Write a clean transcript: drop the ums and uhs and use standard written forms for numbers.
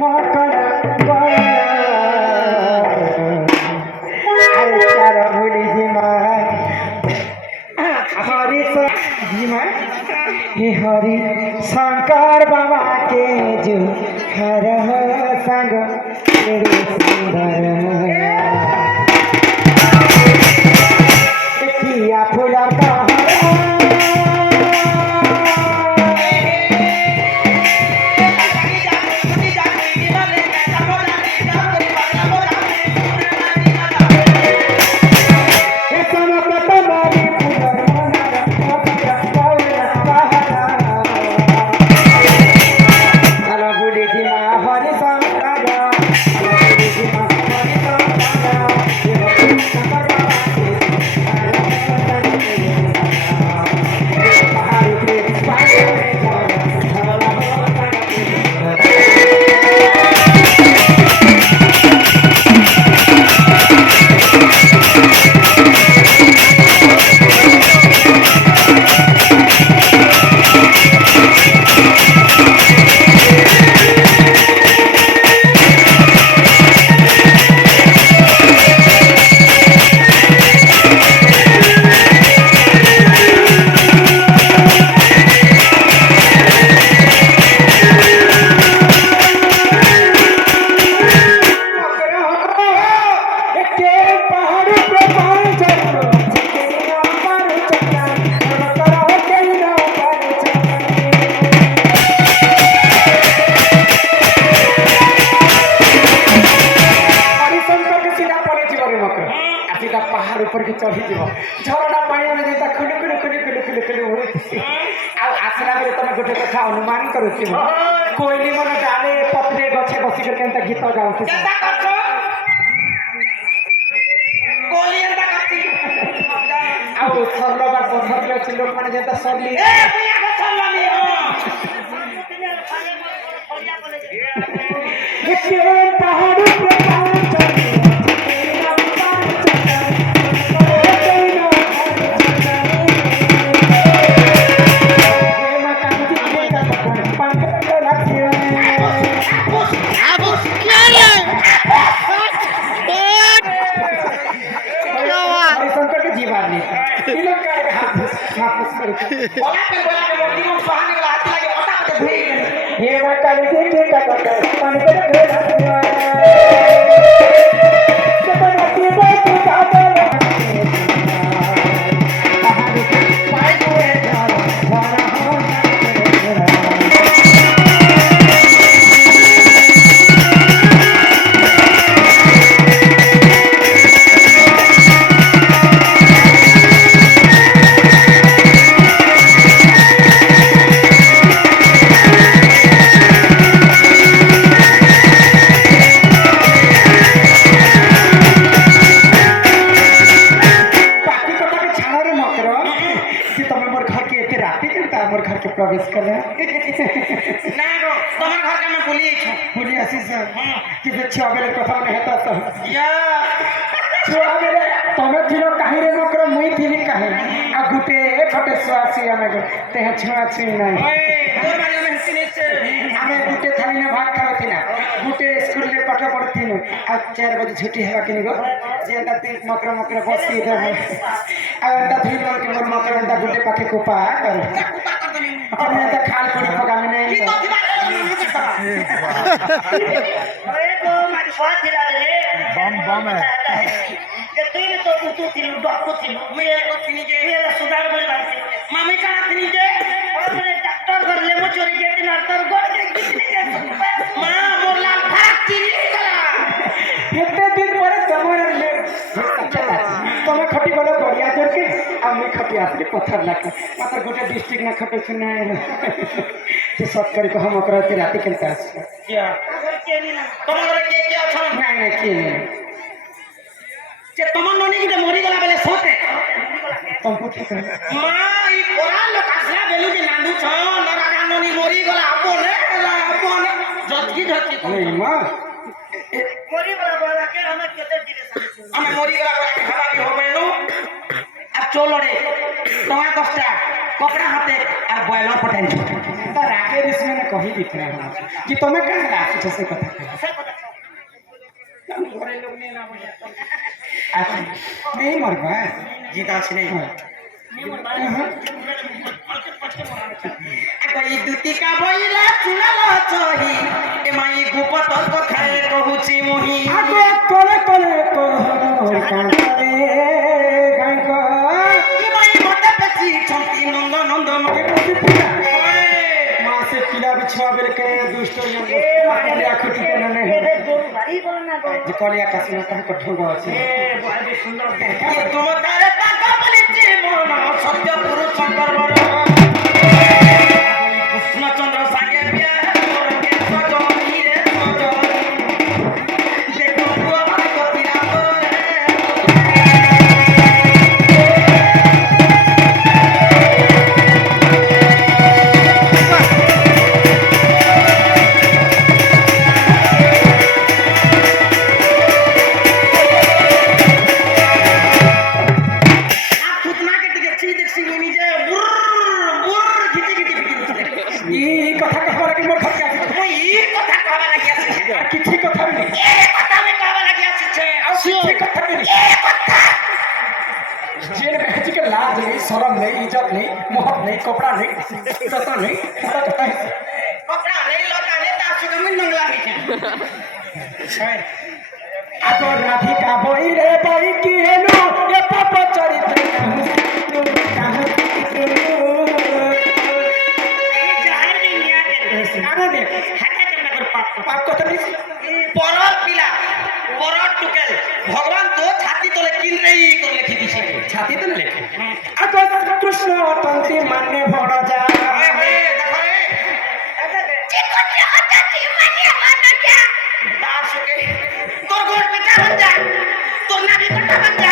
মকর চার ভুলি জিমা हरि जीमा हे हरि शंकर बाबा के जो हर संग तेरे सुंदर किया फूला का पहाड़ ऊपर के चढ़ी जीव झरना पानी में जेता खुली खुली खुली खुली खुली खुली होई आ आसला बेले तमे गोटे कथा अनुमान करूछि कोइली मन डाले पत्रे गछे बसी कर केनता गीत गाउछि केनता करछो कोली एंता करछि आ सरलो बार पत्थर के अछि लोक माने जेता सरली ए भैया को सरलामी हो पहाड़ ऊपर ये मैं कल से ठीक करता हूँ पानी के प्रवेश कर ना गो तमर घर के मैं भूली आसी सर कि जे छुआ बेले कथा ने हेता सर या छुआ बेले तमे थिलो काहे रे मकर मुई थिली काहे आ गुटे खटे सुआसी आमे ते छुआ छी नाही तोर बारे में हसिने से आमे गुटे थाली ने भात खाव थिना गुटे स्कूल ले पाठ पढ़थिनु आ 4 बजे छुट्टी हेबा किनी गो जे ती मकर मकर बसती दे आ ता थिलो के मोर मकर ता गुटे पाखे कोपा कर हमने तो खाल पूरी पकाने नहीं ये तो दिमाग अरे तो मारी स्वाद दिला रे बम है कि तूने तो थी डॉक्टर थी मैं को थी जे ये सुधार बोल बात मामी का थी जे और मैं डॉक्टर कर ले मो चोरी के दिन तर गोड़ के मां मोर लाल भाग थी करा कितने दिन परे समोर ले तो मैं खटी बोलो बढ़िया जोर के आ मैं खटी आसले पत्थर लाके मात्र गोटे डिस्ट्रिक्ट ना खटे सुना जे सब कर को हम ओकरा के राती के पास क्या तमरे के अच्छा नहीं नहीं के जे तमन ननी के मरी गला बेले सोते तुम पूछे मां ई कोरा लोक आसला बेलु जे नांदू छ नरागा ननी मरी गला अपने जतकी नहीं मां मरी गला के हमें केते दिले हमें मरी गला के हवा भी हो बेलु आ चलो रे तमा कष्टा कपड़ा हाथे और बॉयलर पटाई ता राके इसमें ना कही दिख रहा है कि तुम्हें कहां राके जैसे कथा घरे लोग ने ना बोले अच्छा नहीं मर गए जीता से नहीं कोई दुती का बोइला सुनाला चही ए माई गुपत कथाए कहूची मोही आगे करे करे को कांगरे गायको ए माई मते पेची छंती नंद नंद मगे मुझे पिला मां से पिला बिछवा बेर के दुष्ट ये मारे आखुटी के नने रे गोरु भारी बोल ना गो जे कलिया कासिना कह कठोर আছে ए बड़ी सुंदर ये तुम तारे ताका बलिची मन सत्य पुरुष शंकर बर कृष्णचंद्र सागे पिया मोर के सजनी रे सजनी देखो बुआ भाई को तिरा रे लाज नहीं शरम नहीं इज्जत नहीं मोहब्बत नहीं कपड़ा नहीं कता नहीं कपड़ा नहीं लगा नहीं तासु के मिल मंगला है आगो राधिका बोई रे बोई की हेलो ये पाप चरित्र जाहिर दुनिया के आना देख हटा के नगर पाप पाप को तो परल पिला परल टुकेल भगवान तो छाती तले किन रही कर लिखी दिसे छाती तो लिखे आगो कृष्ण तंती मान्य भड़ जा ओए ओए देखो रे चिकोटे हटाती मान्य भड़ जा दास के तोर गोड़ पे बन जा तोर नाभि कटा बन जा